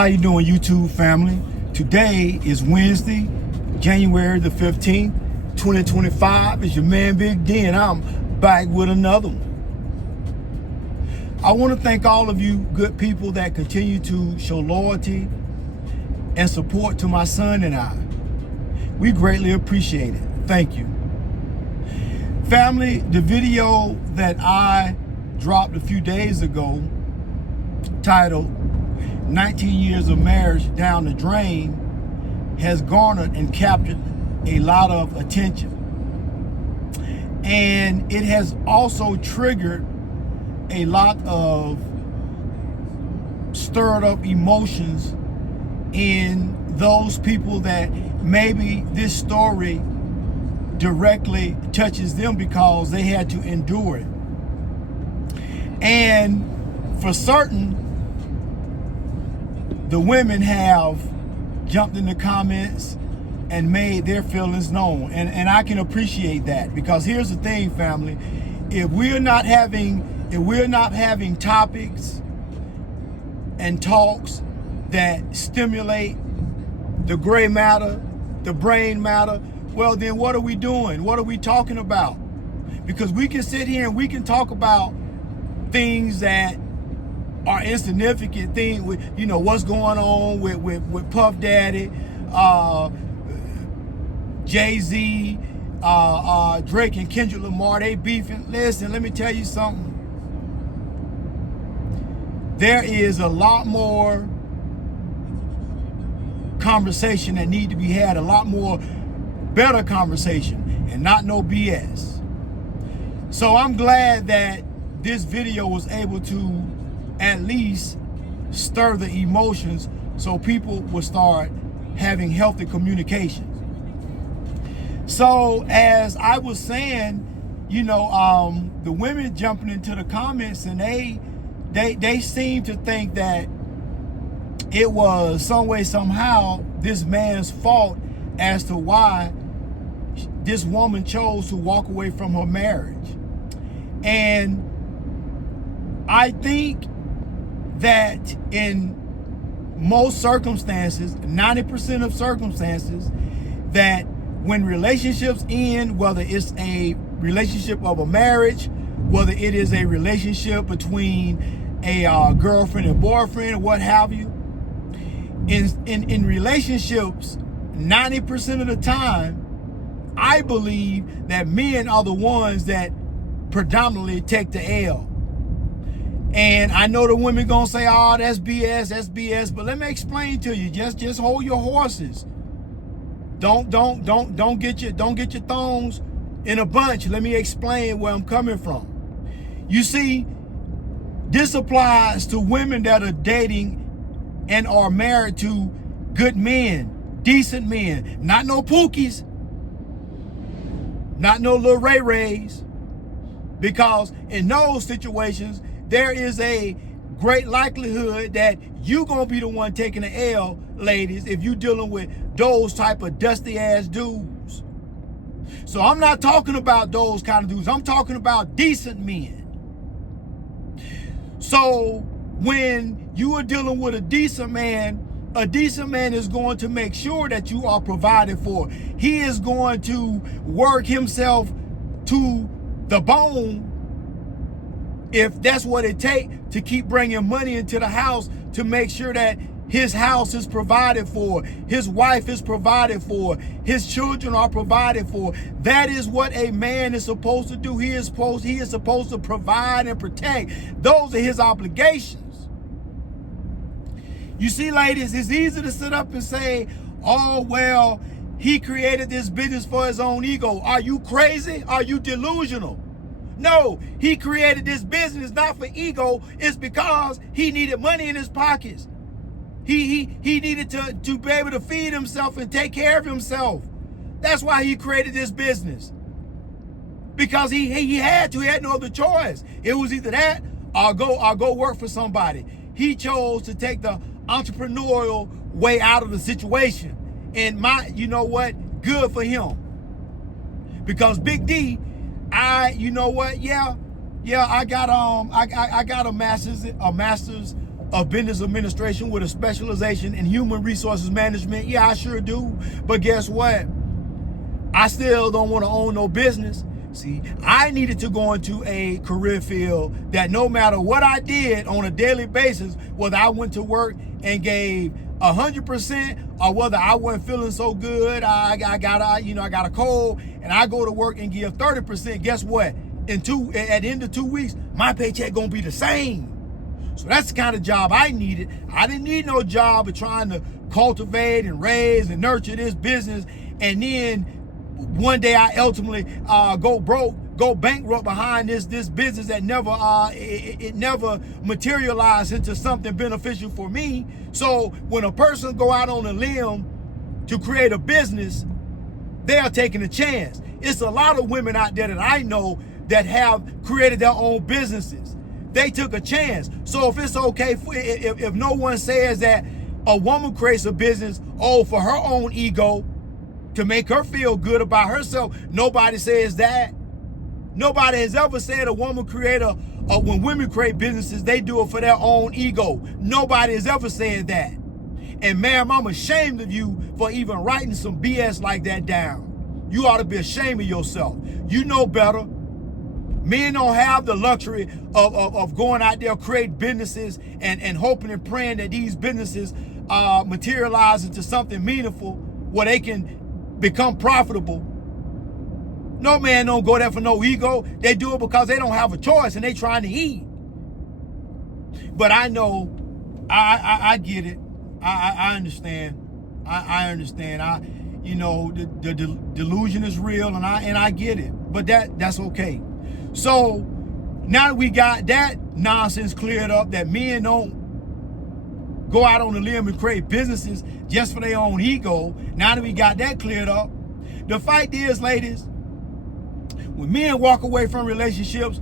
How you doing, YouTube family? Today is Wednesday, January the 15th, 2025. It's your man Big D, and I'm back with another one. I want to thank all of you good people that continue to show loyalty and support to my son and I. We greatly appreciate it. Thank you. Family, the video that I dropped a few days ago, titled 19 years of marriage down the drain, has garnered and captured a lot of attention. And it has also triggered a lot of stirred up emotions in those people that maybe this story directly touches them because they had to endure it. And for certain, the women have jumped in the comments and made their feelings known. And I can appreciate that, because here's the thing, family. If we're not having topics and talks that stimulate the gray matter, the brain matter, well, then what are we doing? What are we talking about? Because we can sit here and we can talk about things that are insignificant, things with, you know, what's going on with Puff Daddy, Jay-Z, Drake and Kendrick Lamar, they beefing. Listen, let me tell you something. There is a lot more conversation that need to be had, a lot more better conversation, and not no BS. So I'm glad that this video was able to at least stir the emotions so people will start having healthy communications. So as I was saying, you know, the women jumping into the comments, and they seem to think that it was some way, somehow, this man's fault as to why this woman chose to walk away from her marriage. And I think that in most circumstances, 90% of circumstances, that when relationships end, whether it's a relationship of a marriage, whether it is a relationship between a girlfriend and boyfriend, or what have you, in relationships, 90% of the time, I believe that men are the ones that predominantly take the L. And I know the women gonna say, "Oh, that's BS," but let me explain to you. Just hold your horses. Don't get your thongs in a bunch. Let me explain where I'm coming from. You see, this applies to women that are dating and are married to good men, decent men, not no Pookies, not no little Ray Rays, because in those situations, there is a great likelihood that you gonna be the one taking the L, ladies, if you dealing with those type of dusty ass dudes. So I'm not talking about those kind of dudes. I'm talking about decent men. So when you are dealing with a decent man is going to make sure that you are provided for. He is going to work himself to the bone, if that's what it takes, to keep bringing money into the house, to make sure that his house is provided for, his wife is provided for, his children are provided for. That is what a man is supposed to do. He is supposed to provide and protect. Those are his obligations. You see, ladies, it's easy to sit up and say, "Oh, well, he created this business for his own ego." Are you crazy? Are you delusional? No, he created this business not for ego. It's because he needed money in his pockets. He needed to be able to feed himself and take care of himself. That's why he created this business. Because he had to. He had no other choice. It was either that or go work for somebody. He chose to take the entrepreneurial way out of the situation. And you know what? Good for him. Because Big D, you know what? Yeah, I got a master's of business administration with a specialization in human resources management? Yeah, I sure do. But guess what? I still don't want to own no business. See, I needed to go into a career field that no matter what I did on a daily basis, whether I went to work and gave 100% or whether I wasn't feeling so good, I got a cold and I go to work and give 30%, guess what? At the end of 2 weeks, my paycheck gonna be the same. So that's the kind of job I needed. I didn't need no job of trying to cultivate and raise and nurture this business, and then one day I ultimately go bankrupt behind this business that never it never materialized into something beneficial for me. So when a person go out on a limb to create a business, they are taking a chance. It's a lot of women out there that I know that have created their own businesses. They took a chance. So if it's okay, if no one says that a woman creates a business, for her own ego, to make her feel good about herself, nobody says that. Nobody has ever said a woman when women create businesses, they do it for their own ego. Nobody has ever said that. And ma'am, I'm ashamed of you for even writing some BS like that down. You ought to be ashamed of yourself. You know better. Men don't have the luxury of going out there, create businesses and hoping and praying that these businesses materialize into something meaningful where they can become profitable. No man don't go there for no ego. They do it because they don't have a choice and they trying to eat. But I know, I get it. I understand. I understand. The delusion is real, and I get it. But that's okay. So now that we got that nonsense cleared up, that men don't go out on a limb and create businesses just for their own ego. Now that we got that cleared up, the fact is, ladies, when men walk away from relationships,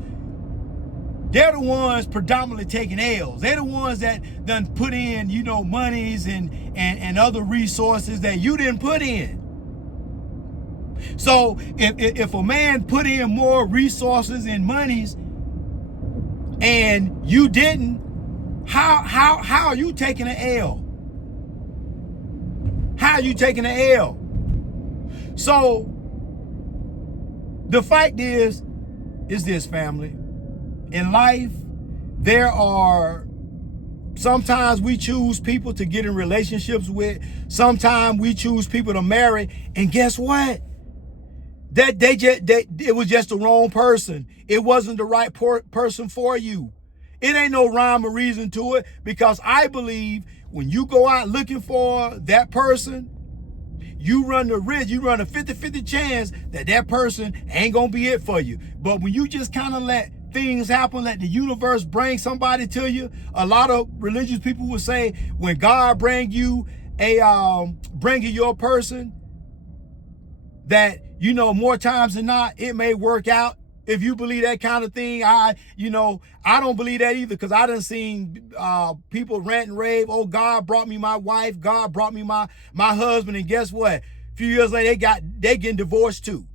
they're the ones predominantly taking L's. They're the ones that done put in, monies and other resources that you didn't put in. So if a man put in more resources and monies and you didn't, how are you taking an L? How are you taking an L? So the fact is this, family. In life, sometimes we choose people to get in relationships with. Sometimes we choose people to marry. And guess what? It was just the wrong person. It wasn't the right person for you. It ain't no rhyme or reason to it, because I believe when you go out looking for that person, you run the risk, you run a 50-50 chance that person ain't gonna be it for you. But when you just kind of let things happen, let the universe bring somebody to you, a lot of religious people will say when God bring you your person, that more times than not it may work out. If you believe that kind of thing, I don't believe that either, because I done seen people rant and rave. Oh, God brought me my wife. God brought me my husband. And guess what? A few years later, they getting divorced too.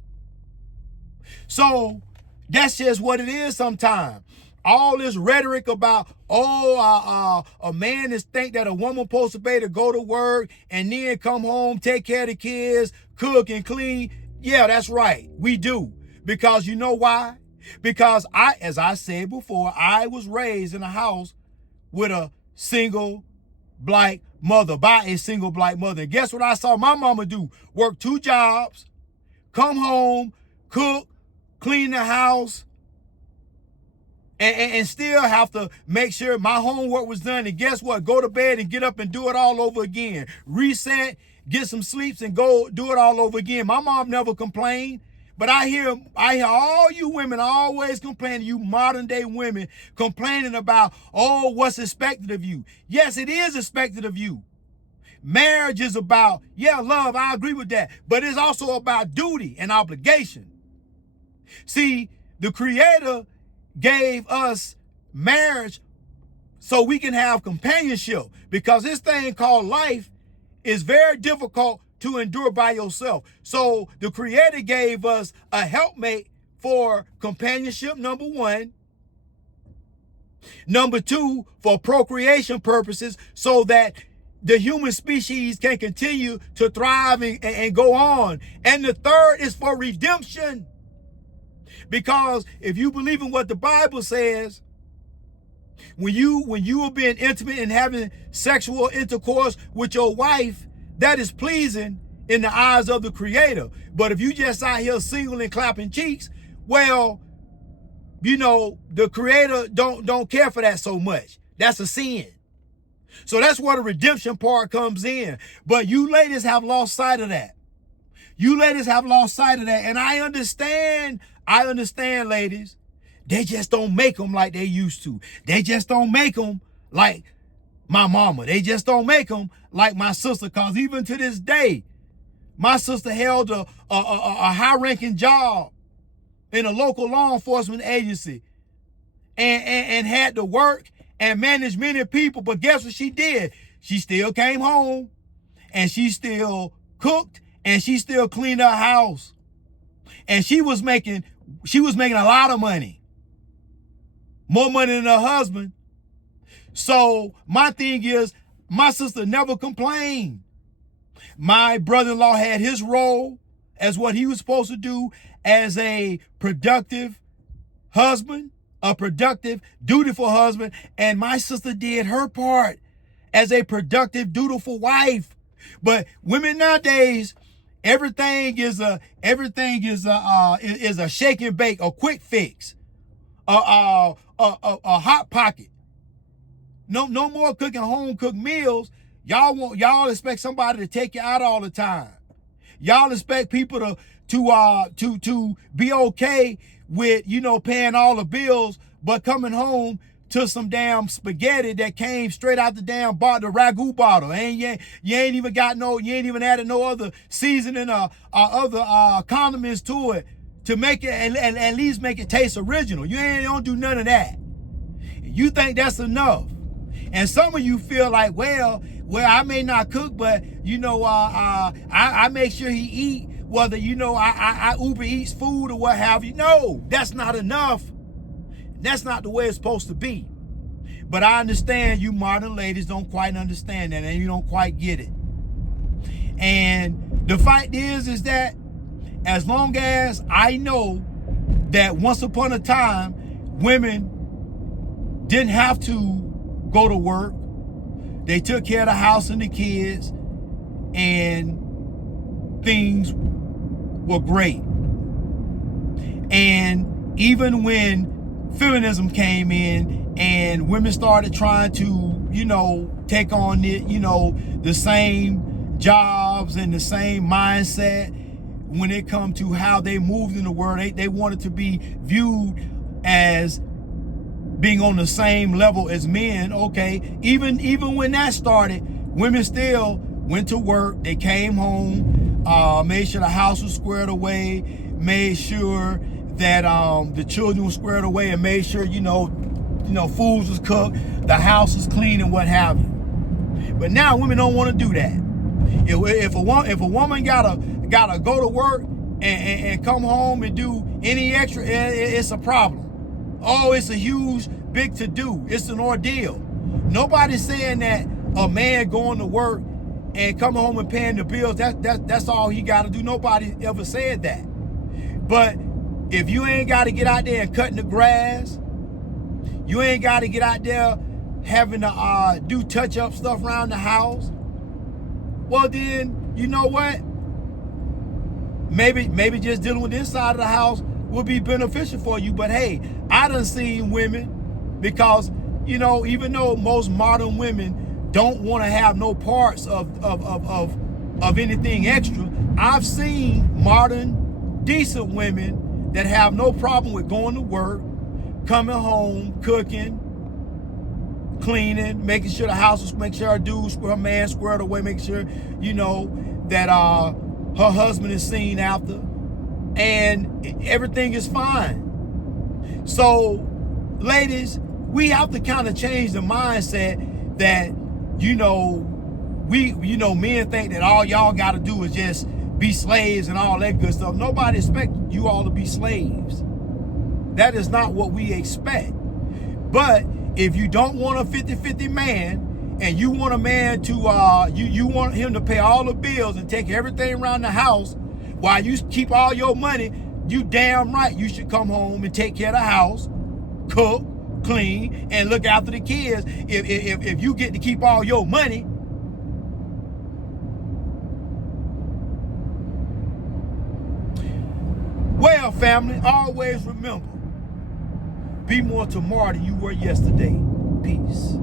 So that's just what it is sometimes. All this rhetoric about, a man is think that a woman supposed to be able to go to work and then come home, take care of the kids, cook and clean. Yeah, that's right. We do. Because you know why? Because as I said before, I was raised in a house with a single black mother, by a single black mother. And guess what I saw my mama do? Work 2 jobs, come home, cook, clean the house, and still have to make sure my homework was done. And guess what? Go to bed and get up and do it all over again. Reset, get some sleeps, and go do it all over again. My mom never complained. But I hear all you women always complaining, you modern day women complaining about, what's expected of you. Yes, it is expected of you. Marriage is about, love, I agree with that. But it's also about duty and obligation. See, the Creator gave us marriage so we can have companionship, because this thing called life is very difficult to endure by yourself. So the Creator gave us a helpmate for companionship, number one. Number two, for procreation purposes, so that the human species can continue to thrive and go on. And the third is for redemption. Because if you believe in what the Bible says, when you are being intimate and having sexual intercourse with your wife, that is pleasing in the eyes of the Creator. But if you just out here single and clapping cheeks, well, the Creator don't care for that so much. That's a sin. So that's where the redemption part comes in. But you ladies have lost sight of that. You ladies have lost sight of that. And I understand, ladies. They just don't make them like they used to. They just don't make them like my mama. They just don't make them like my sister. Because even to this day, my sister held a high-ranking job in a local law enforcement agency and had to work and manage many people. But guess what she did? She still came home and she still cooked and she still cleaned her house. And she was making a lot of money. More money than her husband. So my thing is, my sister never complained. My brother-in-law had his role as what he was supposed to do as a productive husband, a productive, dutiful husband. And my sister did her part as a productive, dutiful wife. But women nowadays, everything is a shake and bake, a quick fix, a hot pocket. No more cooking home cooked meals. Y'all expect somebody to take you out all the time. Y'all expect people to be okay with, paying all the bills, but coming home to some damn spaghetti that came straight out the damn bottle, the ragu bottle. And you ain't even added no other seasoning or other condiments to it to make it and at least make it taste original. You don't do none of that. You think that's enough. And some of you feel like, well, I may not cook, but I make sure he eat, whether I Uber Eats food or what have you. No, that's not enough. That's not the way it's supposed to be. But I understand you modern ladies don't quite understand that and you don't quite get it. And the fact is that as long as I know that once upon a time, women didn't have to go to work. They took care of the house and the kids, and things were great. And even when feminism came in and women started trying to, take on the same jobs and the same mindset when it come to how they moved in the world, they wanted to be viewed as being on the same level as men. Okay, even when that started, women still went to work. They came home, made sure the house was squared away, made sure that the children were squared away, and made sure foods was cooked, the house was clean, and what have you. But now women don't want to do that. If a woman gotta go to work and come home and do any extra, it's a problem. Oh, it's a huge, big to-do. It's an ordeal. Nobody's saying that a man going to work and coming home and paying the bills, that's all he got to do. Nobody ever said that. But if you ain't got to get out there and cutting the grass, you ain't got to get out there having to do touch-up stuff around the house, well then, you know what? Maybe just dealing with this side of the house will be beneficial for you. But hey, I done seen women, because even though most modern women don't want to have no parts of anything extra, I've seen modern decent women that have no problem with going to work, coming home, cooking, cleaning, making sure the house is, make sure her man squared away, make sure that her husband is seen after, and everything is fine. So, ladies, we have to kind of change the mindset that, men think that all y'all got to do is just be slaves and all that good stuff. Nobody expects you all to be slaves. That is not what we expect. But If you don't want a 50-50 man, and you want a man to you want him to pay all the bills and take everything around the house while you keep all your money, you damn right you should come home and take care of the house, cook, clean, and look after the kids. If you get to keep all your money. Well, family, always remember, be more tomorrow than you were yesterday. Peace.